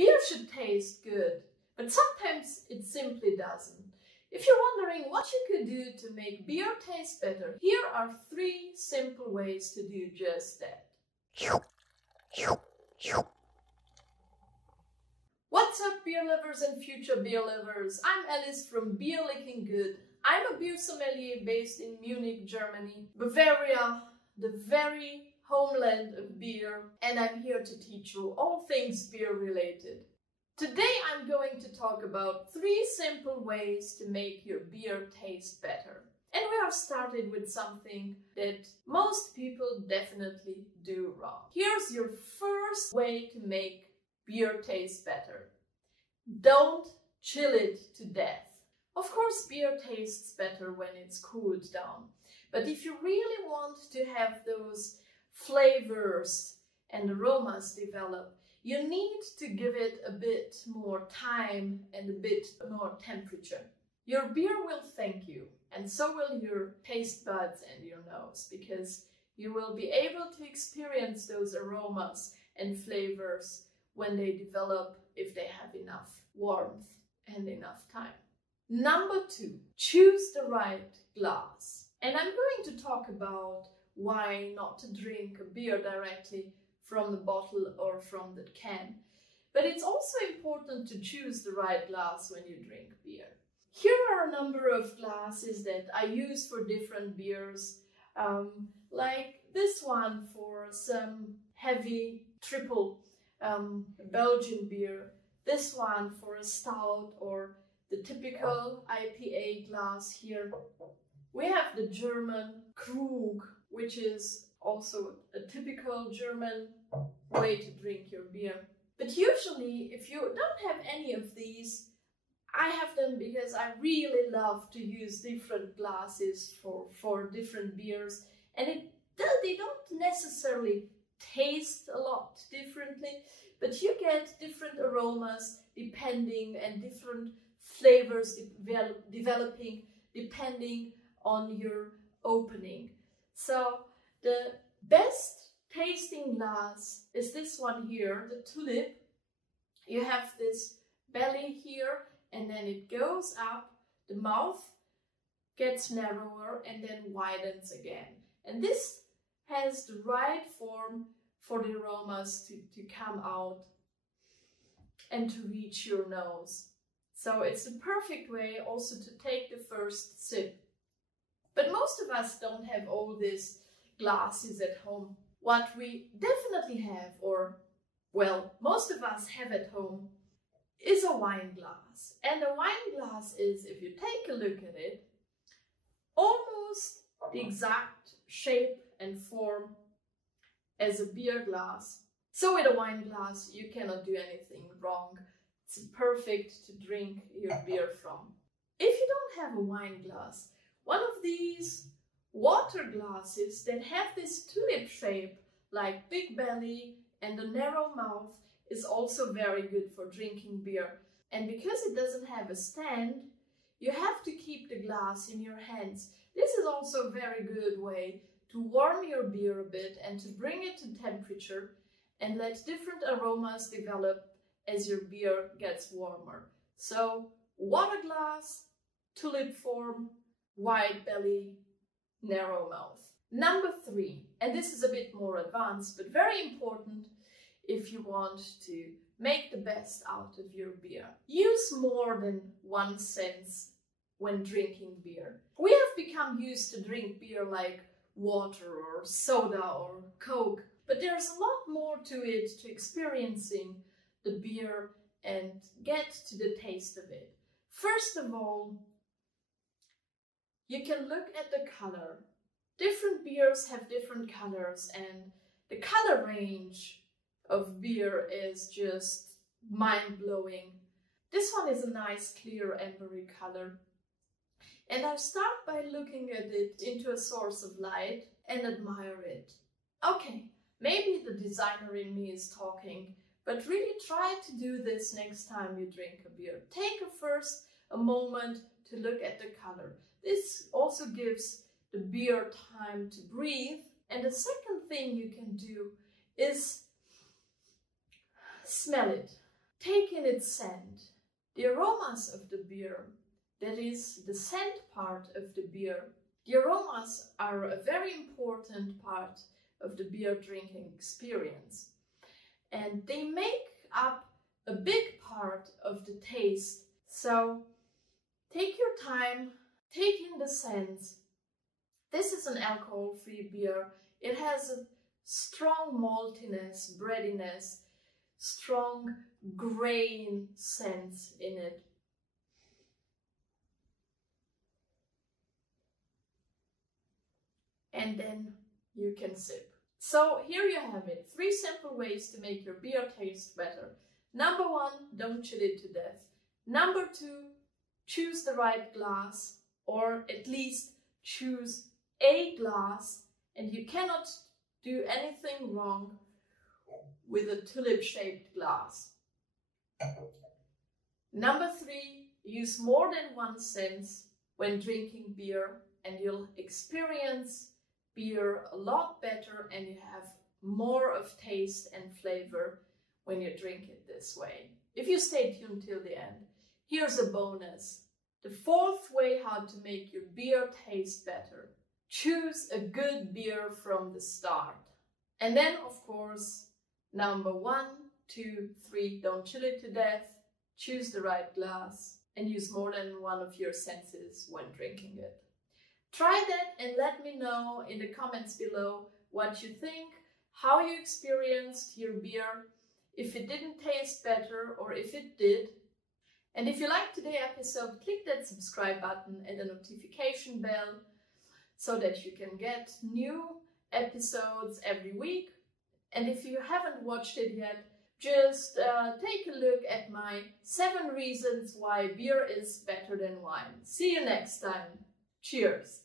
Beer should taste good, but sometimes it simply doesn't. If you're wondering what you could do to make beer taste better, here are 3 simple ways to do just that. What's up, beer lovers and future beer lovers? I'm Alice from Beer Licking Good. I'm a beer sommelier based in Munich, Germany, Bavaria, the very homeland of beer, and I'm here to teach you all things beer related. Today I'm going to talk about 3 simple ways to make your beer taste better. And we are started with something that most people definitely do wrong. Here's your first way to make beer taste better. Don't chill it to death. Of course, beer tastes better when it's cooled down. But if you really want to have those flavors and aromas develop, you need to give it a bit more time and a bit more temperature. Your beer will thank you, and so will your taste buds and your nose, because you will be able to experience those aromas and flavors when they develop, if they have enough warmth and enough time. Number 2, choose the right glass. And I'm going to talk about why not to drink a beer directly from the bottle or from the can. But it's also important to choose the right glass when you drink beer. Here are a number of glasses that I use for different beers, like this one for some heavy triple Belgian beer, this one for a stout or the typical IPA glass here. We have the German Krug, which is also a typical German way to drink your beer. But usually, if you don't have any of these, I have them because I really love to use different glasses for different beers, and they don't necessarily taste a lot differently, but you get different aromas depending and different flavors developing depending on your opening. So the best tasting glass is this one here, the tulip. You have this belly here, and then it goes up, the mouth gets narrower and then widens again. And this has the right form for the aromas to come out and to reach your nose. So it's the perfect way also to take the first sip. But most of us don't have all these glasses at home. What we definitely have, or well, most of us have at home, is a wine glass. And a wine glass is, if you take a look at it, almost the exact shape and form as a beer glass. So with a wine glass, you cannot do anything wrong. It's perfect to drink your beer from. If you don't have a wine glass, one of these water glasses that have this tulip shape, like big belly and a narrow mouth, is also very good for drinking beer. And because it doesn't have a stand, you have to keep the glass in your hands. This is also a very good way to warm your beer a bit and to bring it to temperature and let different aromas develop as your beer gets warmer. So water glass, tulip form, wide belly, narrow mouth. Number 3, and this is a bit more advanced but very important if you want to make the best out of your beer. Use more than 1 sense when drinking beer. We have become used to drink beer like water or soda or Coke, but there's a lot more to it, to experiencing the beer and get to the taste of it. First of all, you can look at the color. Different beers have different colors, and the color range of beer is just mind-blowing. This one is a nice clear ambery color. And I start by looking at it into a source of light and admire it. Okay, maybe the designer in me is talking, but really try to do this next time you drink a beer. Take first a moment to look at the color. This also gives the beer time to breathe. And the second thing you can do is smell it. take in its scent, the aromas of the beer, that is the scent part of the beer. The aromas are a very important part of the beer drinking experience, and they make up a big part of the taste. So take your time, take in the scents. This is an alcohol-free beer. It has a strong maltiness, breadiness, strong grain scents in it. And then you can sip. So here you have it, 3 simple ways to make your beer taste better. Number 1, don't chill it to death. Number 2, choose the right glass, or at least choose a glass, and you cannot do anything wrong with a tulip-shaped glass. Number 3, use more than 1 sense when drinking beer, and you'll experience beer a lot better, and you have more of taste and flavor when you drink it this way. If you stay tuned till the end, here's a bonus. The 4th way how to make your beer taste better. Choose a good beer from the start. And then, of course, number 1, 2, 3, don't chill it to death. Choose the right glass and use more than one of your senses when drinking it. Try that and let me know in the comments below what you think, how you experienced your beer, if it didn't taste better or if it did. And if you liked today's episode, click that subscribe button and the notification bell so that you can get new episodes every week. And if you haven't watched it yet, just take a look at my 7 reasons why beer is better than wine. See you next time. Cheers!